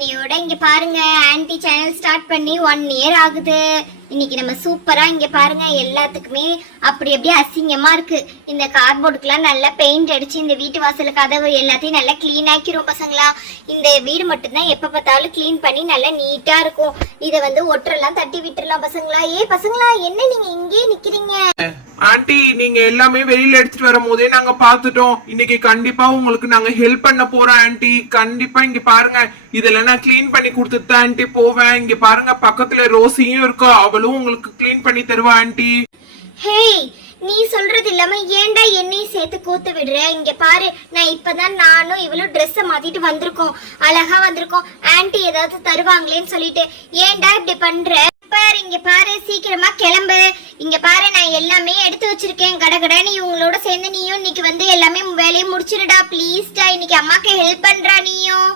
இன்னையோட இங்க பாருங்க ஆன்டி சேனல் ஸ்டார்ட் பண்ணி 1 இயர் ஆகுது. இன்னைக்கு நம்ம சூப்பரா இங்க பாருங்க எல்லாத்துக்குமே அப்படி அப்படியே அசிங்கமா இருக்கு. இந்த கார்போர்டுக்குலாம் நல்லா பெயிண்ட் அடிச்சு இந்த வீட்டு வாசல் கதவு எல்லாத்தையும் நல்லா கிளீன் ஆக்கிரும் பசங்களா. இந்த வீடு மட்டும்தான் எப்ப பார்த்தாலும் கிளீன் பண்ணி நல்லா நீட்டா இருக்கும். இதை வந்து ஒற்றெல்லாம் தட்டி விட்டுறலாம் பசங்களா. பசங்களா என்ன நீங்க இங்கே நிக்கிறீங்க? ஆண்டி நீங்க எல்லாமே வெளியில எடுத்துட்டு வரும் போதே நாங்க பாத்துட்டோம். இன்னைக்கு கண்டிப்பா உங்களுக்கு நாங்க ஹெல்ப் பண்ண போறோம் ஆண்டி. கண்டிப்பா இங்க பாருங்க இதெல்லாம் நான் கிளீன் பண்ணி கொடுத்துட்டு தான் ஆண்டி போவேன். இங்க பாருங்க பக்கத்துல ரோசியும் இருக்கா, அவளும் உங்களுக்கு கிளீன் பண்ணி தருவா ஆண்டி. ஹேய் நீ சொல்றது இல்லாம ஏன்டா என்னையும் சேர்த்து கூத்து விடுற? இங்க பாரு நான் இப்பதான் நானும் இவ்வளவு ட்ரெஸ்ஸ மாத்திட்டு வந்திருக்கோம், அழகா வந்திருக்கோம். ஆன்டி ஏதாவது தருவாங்களேன்னு சொல்லிட்டு ஏன்டா இப்படி பண்ற? பாரு இங்க பாரு சீக்கிரமா கிளம்பு. இங்க பாரு நான் எல்லாமே எடுத்து வச்சிருக்கேன் கடகடன்னு. இவங்களோட சேர்ந்து நீயும் இன்னைக்கு வந்து எல்லாமே வேலையை முடிச்சிருடா ப்ளீஸ்டா. இன்னைக்கு அம்மாக்கு ஹெல்ப் பண்றா நீயும்.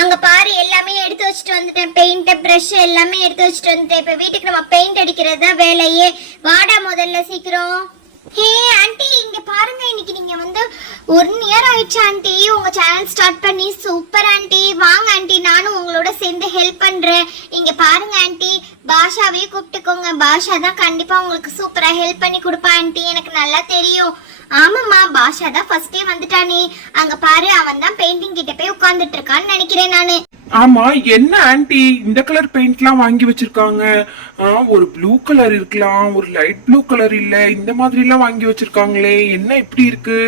அங்க பாரு எல்லாமே எடுத்து வச்சுட்டு வந்துட்டேன். பெயிண்ட் பிரஷ் எல்லாமே எடுத்து வச்சுட்டு வந்துட்டேன். இப்ப வீட்டுக்கு நம்ம பெயிண்ட் அடிக்கிறது தான் வேலையே. வாடா முதல்ல சீக்கிரம். ஹே ஆண்டி இங்க பாருங்க இன்னைக்கு நீங்க வந்து 1 இயர் ஆயிடுச்சு ஆண்டி உங்க சேனல் ஸ்டார்ட் பண்ணி. Super aunty. வாங்க ஆண்டி நானும் உங்களோட சேர்ந்து ஹெல்ப் பண்றேன். இங்க பாருங்க ஆண்டி பாஷாவே கூப்பிட்டுக்கோங்க. பாஷா தான் கண்டிப்பா உங்களுக்கு சூப்பரா ஹெல்ப் பண்ணி கொடுப்பா ஆண்டி, எனக்கு நல்லா தெரியும். ஆமாம்மா பாஷா தான் ஃபர்ஸ்டே வந்துட்டானே. அங்க பாரு அவன் தான் பெயிண்டிங் கிட்ட போய் உட்கார்ந்துட்டு இருக்கான்னு நினைக்கிறேன் நானு. ஆமா என்ன ஆண்டி இந்த கலர் பெயிண்ட் எல்லாம் வாங்கி வச்சிருக்காங்க? ஒரு ப்ளூ கலர் இருக்கலாம், ஒரு லைட் ப்ளூ கலர் இல்ல, இந்த மாதிரி எல்லாம் வாங்கி வச்சிருக்காங்களே. என்ன இப்படி இருக்கு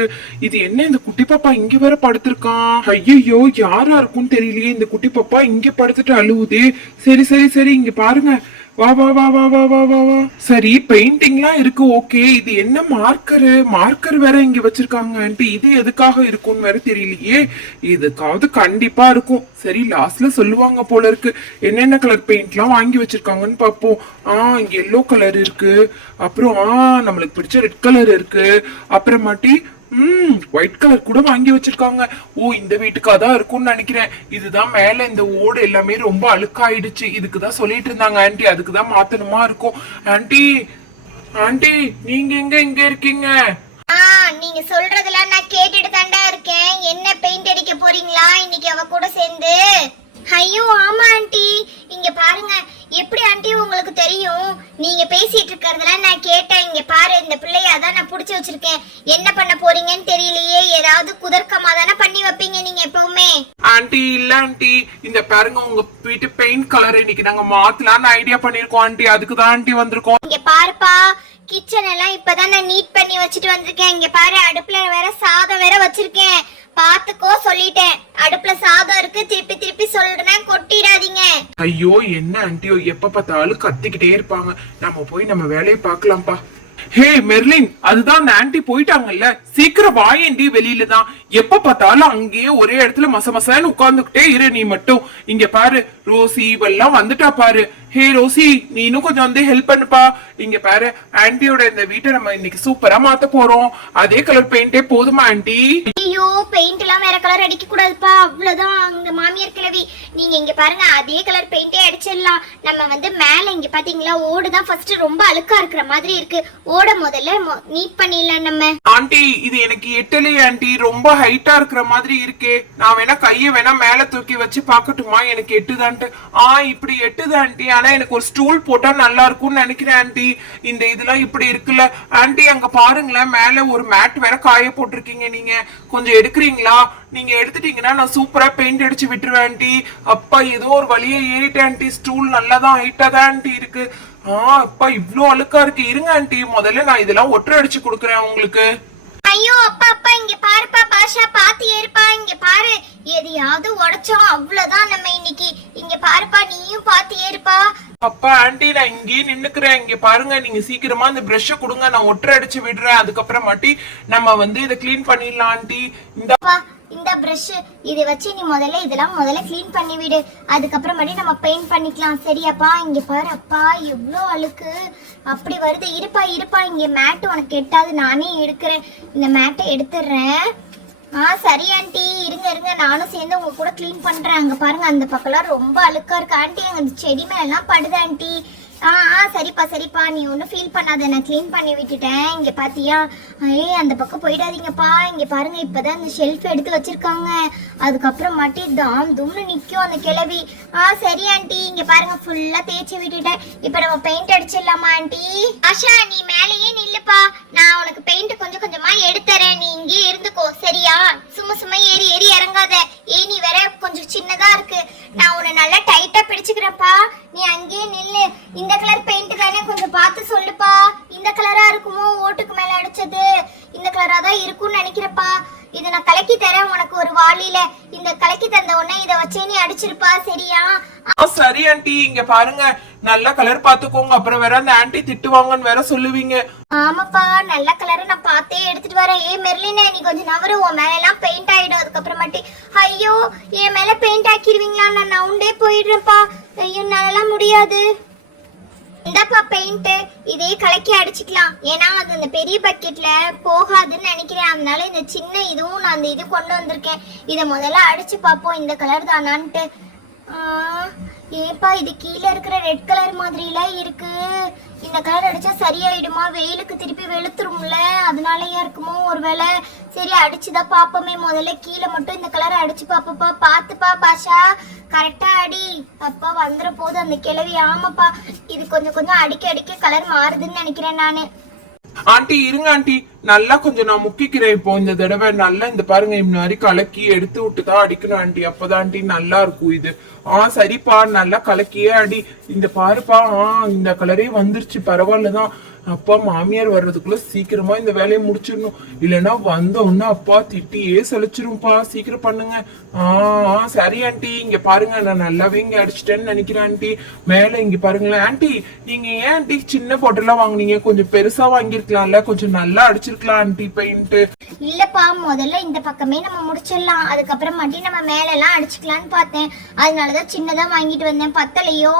இது? என்ன இந்த குட்டி பாப்பா இங்க வேற படுத்திருக்கான்? ஐயோ யாரா இருக்கும்னு தெரியலையே. இந்த குட்டி பாப்பா இங்க படுத்துட்டு அழுவுதே. சரி சரி சரி இங்க பாருங்க. வா வா வா வா வா வா வா வா. சரி பெயிண்டிங்லாம் இருக்கு ஓகே. இது என்ன மார்க்கர் வேற இங்க வச்சிருக்காங்க ஆண்டி. இது எதுக்காக இருக்கும்னு வேற தெரியலையே. இதுக்காவது கண்டிப்பா இருக்கும். சரி லாஸ்ட்ல சொல்லுவாங்க போல இருக்கு. என்னென்ன கலர் பெயிண்ட்லாம் வாங்கி வச்சிருக்காங்கன்னு பாப்போம். இங்க எல்லோ கலர் இருக்கு, அப்புறம் நம்மளுக்கு பிடிச்ச ரெட் கலர் இருக்கு, அப்புறமாட்டி ஒயிட் கலர் கூட வாங்கி வச்சிருக்காங்க. இந்த வீட்டுக்காக தான் இருக்கும்னு நினைக்கிறேன். இதுதான் மேல இந்த ஓடு எல்லாமே ரொம்ப அழுக்காயிடுச்சு. இதுக்குதான் சொல்லிட்டு இருந்தாங்க ஆண்டி, அதுக்குதான் மாத்தணுமா இருக்கும். ஆண்டி ஆண்டி நீங்க இங்க இருக்கீங்க? நீங்க சொல்றதெல்லாம் நான் கேட்டுட்டு தாண்டா இருக்கேன். என்ன பெயிண்ட் அடிக்க போறீங்களா இன்னைக்கு அவ கூட சேர்ந்து? ஐயோ ஆமா ஆண்டி. இங்க பாருங்க எப்படி ஆண்டி உங்களுக்கு தெரியும்? நீங்க பேசிட்டு இருக்கறதெல்லாம் நான் கேட்டேன். இங்க பாரு இந்த பிள்ளைய அதான் நான் புடிச்சு வச்சிருக்கேன். என்ன பண்ண போறீங்கன்னு தெரியலையே. ஏதாவது குதர்க்கமா தானே பண்ணி வைப்பீங்க நீங்க எப்பவுமே. ஆண்டி இல்ல ஆண்டி, இந்த பாருங்க உங்க வீட்டு பெயிண்ட் கலர் இன்னைக்கு நாங்க மாத்தலாம்னு ஐடியா பண்ணிருக்கோம் ஆண்டி. அதுக்கு தான் ஆண்டி வந்திருக்கோம். இங்க பாருப்பா கிச்சன் எல்லாம் இப்பதான் நான் நீட் பண்ணி வச்சுட்டு வந்திருக்கேன். இங்க பாரு அடுப்புல வேற சாதம் வேற வச்சிருக்கேன். பாத்துக்கோ சொல்லிட்டேன். அடுப்புல சாதம் இருக்கு, திருப்பி சொல்றேன் கொட்டிடாதீங்க. ஐயோ என்ன ஆண்டியோ எப்ப பார்த்தாலும் கத்திக்கிட்டே இருப்பாங்க. நம்ம போய் நம்ம வேலையை பார்க்கலாம்ப்பா. ஹே மெர்லின், அதுதான் அந்த ஆண்டி போயிட்டாங்கல்ல, சீக்கிரம் வாயேண்டி. வெளியில தான் எப்ப பார்த்தாலும் அங்கேயே ஒரே இடத்துல மசமசன்னு உட்கார்ந்துகிட்டே இரு நீ மட்டும். இங்க பாரு ரோசி இவெல்லாம் வந்துட்டா பாரு. ஹே ரோசி நீனும் கொஞ்சம் வந்து ஹெல்ப் பண்ணுப்பா. இங்க பாரு ஆண்டியோட இந்த வீட்டை நம்ம இன்னைக்கு சூப்பரா மாத்த போறோம். அதே கலர் பெயிண்டே போதுமா ஆண்டி? ஐயோ பெயிண்ட் எல்லாம் வேற கலர் அடிக்க கூடாதுப்பா, அவ்வளவுதான். அங்க மாமியார் கிழவி நீங்க இங்க பாருங்க அதே கலர் பெயிண்டே அடிச்சிடலாம். நம்ம வந்து மேல இங்க பாத்தீங்களா ஓடுதான் ஃபர்ஸ்ட் ரொம்ப அழுக்கா இருக்கிற மாதிரி இருக்கு. ஓட முதல்ல நீட் பண்ணிடலாம் நம்ம. ஆண்டி இது எனக்கு எட்டலையே ஆண்டி, ரொம்ப ஹைட்டா இருக்கிற மாதிரி இருக்கே. நான் வேணா கைய வேணா மேல தூக்கி வச்சு பாக்கட்டுமா எனக்கு எட்டுதான்ட்டு? இப்படி எட்டுது ஆண்டி. ஆனா எனக்கு ஒரு ஸ்டூல் போட்டா நல்லா இருக்கும்னு நினைக்கிறேன் ஆண்டி. இந்த இதெல்லாம் இப்படி இருக்குல்ல ஆண்டி. அங்க பாருங்களேன் மேல ஒரு மேட் வேற காய போட்டிருக்கீங்க. நீங்க கொஞ்சம் எடுக்கிறீங்களா? நீங்க எடுத்துட்டீங்கன்னா நான் சூப்பரா பெயிண்ட் அடிச்சு விட்டுருவேன் ஆண்டி. அப்பா ஏதோ ஒரு வழியே ஏறிட்டேன் ஆண்டி. ஸ்டூல் நல்லாதான் ஹைட்டா தான் ஆண்டி இருக்கு. அப்பா இவ்ளோ அழுக்கா இருக்கு. இருங்க ஆண்டி முதல்ல நான் இதெல்லாம் ஒற்றை அடிச்சு கொடுக்குறேன் உங்களுக்கு. ஐயோ அப்பா இங்க பாருப்பா பாஷா பாத்து ஏறுப்பா. இங்க பாரு எதையாவது உடைச்சோம் அவ்வளவுதான் நம்ம இன்னைக்கு. இங்க பாருப்பா நீயும் பாத்து ஏறுப்பா. அப்பா ஆண்டி நான் இங்கேயே நின்னுக்கிறேன். இங்க பாருங்க நீங்க சீக்கிரமா இந்த பிரஷ் கொடுங்க, நான் ஒற்றை அடிச்சு விடுறேன். அதுக்கப்புறமாட்டி நம்ம வந்து இதை கிளீன் பண்ணிடலாம் ஆண்டி. இந்த பிரஷ் இதை வச்சு நீ முதல்ல க்ளீன் பண்ணி விடு. அதுக்கப்புறமாட்டி நம்ம பெயிண்ட் பண்ணிக்கலாம் சரியாப்பா? இங்க பாரு அப்பா எவ்வளோ அழுக்கு அப்படி வருது. இருப்பா இங்க மேட் உனக்கு எட்டாது, நானே எடுக்கிறேன். இந்த மேட்டை எடுத்துடுறேன். சரி ஆண்டி, இருங்க இருங்க, நானும் சேர்ந்து உங்க கூட க்ளீன் பண்றேன். அங்க பாருங்க, அந்த பக்கம்லாம் ரொம்ப அழுக்கா இருக்கு ஆண்டி. அந்த செடி மேல எல்லாம் படுது ஆண்டி. சரிப்பா சரிப்பா, நீ ஒன்றும் ஃபீல் பண்ணாத, நான் க்ளீன் பண்ணி விட்டுட்டேன். இங்கே பார்த்தியா, அந்த பக்கம் போயிடாதீங்கப்பா. இங்கே பாருங்க, இப்போதான் அந்த ஷெல்ஃப் எடுத்து வச்சிருக்காங்க. அதுக்கப்புறம் மாட்டி தாம் தும்னு நிற்கும் அந்த கிளவி. சரி ஆண்டி, இங்கே பாருங்க, ஃபுல்லாக தேய்ச்சி விட்டுட்டேன். இப்போ நம்ம பெயிண்ட் அடிச்சிடலாமா ஆண்டி? ஆஷா, நீ மேலேயே நில்லுப்பா, நான் உனக்கு பெயிண்ட் கொஞ்சம் கொஞ்சமா எடுத்துறேன். நீ இங்கே இருந்துக்கோ சரியா? சும்மா சும்மா ஏறி ஏறி இறங்காத. நீ வேற கொஞ்சம் சின்னதா இருக்கு, நான் உன்னை நல்லா டைட்டா பிடிச்சுக்கிறேன்ப்பா. நீ அங்கேயே நில்லு. இந்த கலர் பெயிண்ட் தானே, கொஞ்சம் பார்த்து சொல்லுப்பா. இந்த கலரா இருக்குமோ ஓட்டுக்கு மேல அடிச்சது? இந்த கலரா தான் இருக்கும்னு நினைக்கிறப்பா. இதை நான் கலக்கி தரேன் உனக்கு ஒரு வாளியில. இந்த கலக்கி தந்த உடனே இதை வச்சே நீ அடிச்சிருப்பா சரியா? சரி ஆண்டி, இங்க பாருங்க, நல்ல கலர் பாத்துக்கோங்க, அப்புறம் வேற அந்த ஆண்டி திட்டுவாங்கன்னு வேற சொல்லுவீங்க. ஆமாப்பா, நல்ல கலரை நான் பார்த்தே எடுத்துட்டு வரேன். மெர்லினே, நீ கொஞ்சம் நவரு, உன் மேல எல்லாம் பெயிண்ட் ஆயிடும். அதுக்கப்புறமாட்டி ஐயோ என் மேல பெயிண்ட் ஆக்கிடுவீங்களா? நான் நவுண்டே போயிடுறேன்ப்பா. ஐயோ என்னாலலாம் முடியாது. இந்தப்பா பெயிண்ட், இதே கலக்கி அடிச்சுக்கலாம். ஏன்னா அது அந்த பெரிய பக்கெட்ல போகாதுன்னு நினைக்கிறேன். அதனால இந்த சின்ன இதுவும் நான் அந்த இது கொண்டு வந்திருக்கேன். இதை முதல்ல அடிச்சு பார்ப்போம் இந்த கலர் தானான்ட்டு. ஏப்பா, இது கீழே இருக்கிற ரெட் கலர் மாதிரிலாம் இருக்கு. இந்த கலர் அடிச்சா சரியாயிடுமா? வெயிலுக்கு திருப்பி வெளுத்துரும்ல, அதனாலயா இருக்குமோ ஒருவேளை. சரி, அடிச்சுதான் பாப்போமே. முதல்ல கீழே மட்டும் இந்த கலரை அடிச்சு பாப்பப்பா. பாத்துப்பா பாஷா, கரெக்டா அடி. அப்பா வந்துட போது அந்த கிழவி. ஆமாப்பா, இது கொஞ்சம் கொஞ்சம் அடிக்க அடிக்க கலர் மாறுதுன்னு நினைக்கிறேன் நானு. ஆண்டி இருங்க ஆண்டி, நல்லா கொஞ்சம் நான் முக்கிக்கிறேன். இப்போ இந்த தடவை நல்லா இந்த பாருங்க, இந்த மாதிரி கலக்கி எடுத்து விட்டுதான் அடிக்கணும் ஆண்டி, அப்பதான் ஆண்டி நல்லா இருக்கும் இது. சரிப்பா, நல்லா கலக்கியே அடி. இந்த பாருப்பா, இந்த கலரே வந்துருச்சு, பரவாயில்லதான். அப்பா மாமியார் வர்றதுக்குள்ள சீக்கிரமா இந்த வேலையை முடிச்சிடணும், இல்லைன்னா வந்தோன்னா அப்பா திட்டியே செழிச்சிரும்பா. சீக்கிரம் பண்ணுங்க. சரி ஆண்டி, இங்க பாருங்க, நான் நல்லாவே இங்க அடிச்சிட்டேன்னு நினைக்கிறேன் ஆண்டி. மேல இங்க பாருங்களேன் ஆண்டி, நீங்க ஏன் ஆண்டி சின்ன போட்டெல்லாம் வாங்குனீங்க? கொஞ்சம் பெருசா வாங்கிருக்கலாம்ல, கொஞ்சம் நல்லா அடிச்சிருக்கலாம் ஆண்டி பெயிண்ட். இல்லப்பா, முதல்ல இந்த பக்கமே நம்ம முடிச்சிடலாம், அதுக்கப்புறம் மட்டும் நம்ம மேல எல்லாம் அடிச்சுக்கலாம்னு பார்த்தேன். அதனாலதான் சின்னதா வாங்கிட்டு வந்தேன். பத்தலையோ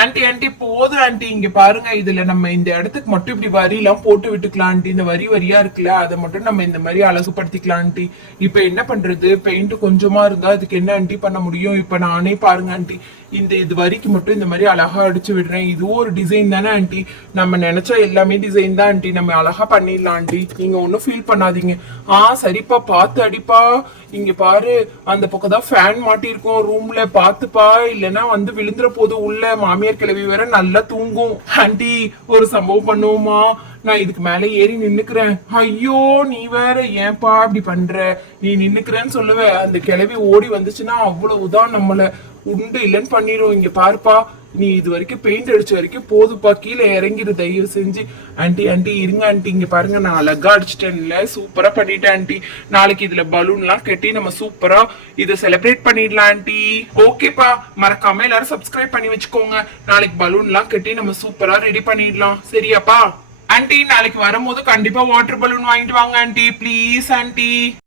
ஆண்டி? ஆண்டி போதும் ஆண்டி, இங்க பாருங்க, இதுல நம்ம இந்த இடத்துக்கு மட்டும் இப்படி வரி எல்லாம் போட்டு விட்டுக்கலாம் ஆண்டி. இந்த வரி வரியா இருக்குல்ல, அதை மட்டும் நம்ம இந்த மாதிரி அழகுபடுத்திக்கலாம் ஆண்டி. இப்ப என்ன பண்றது, பெயிண்ட் கொஞ்சமா இருந்தா அதுக்கு என்ன ஆண்டி பண்ண முடியும்? இப்ப நானே பாருங்க ஆண்டி, இது வரிக்கு மட்டும் இந்த மாதிரி அழகா அடிச்சு விடுறேன். இதுவும் ஒரு டிசைன் தானே ஆண்டி, நம்ம நினைச்சா எல்லாமே டிசைன் தான் ஆண்டி, நம்ம அழகா பண்ணிடலாம் ஆண்டி, நீங்க ஒன்னும் ஃபீல் பண்ணாதீங்க. சரிப்பா, பார்த்து அடிப்பா. இங்க பாரு, அந்த பக்கம் தான் ஃபேன் மாட்டிருக்கோம் ரூம்ல, பாத்துப்பா, இல்லைன்னா வந்து விழுந்துற போது உள்ள. மாமியார் கிளவி வேற நல்லா தூங்கும் ஆண்டி. ஒரு சம்பவம் பண்ணுவோமா? நான் இதுக்கு மேல ஏறி நின்னுக்கிறேன். ஐயோ, நீ வேற ஏன்பா இப்படி பண்ற? நீ நின்னுக்கிறேன்னு சொல்லுவ, அந்த கிளவி ஓடி வந்துச்சுன்னா அவ்வளவுதான், நம்மள உண்டு இல்லைன்னு பண்ணிரும். இங்க பாருப்பா, நீ இது வரைக்கும் பெயிண்ட் அடிச்ச வரைக்கும் போதுப்பா, கீழே இறங்கிரு தயவு செஞ்சு. ஆண்டி ஆண்டி இருங்க ஆண்டி, இங்க பாருங்க, நான் அழகா அடிச்சிட்டேன்ல, சூப்பரா பண்ணிட்டேன் ஆண்டி. நாளைக்கு இதுல பலூன் எல்லாம் கட்டி நம்ம சூப்பரா இதை செலிப்ரேட் பண்ணிடலாம் ஆண்டி. ஓகேப்பா, மறக்காம எல்லாரும் சப்ஸ்கிரைப் பண்ணி வச்சுக்கோங்க. நாளைக்கு பலூன் எல்லாம் கட்டி நம்ம சூப்பரா ரெடி பண்ணிடலாம், சரியாப்பா? ஆண்டி, நாளைக்கு வரும்போது கண்டிப்பா வாட்டர் பலூன் வாங்கிட்டு வாங்க ஆண்டி, ப்ளீஸ் ஆண்டி.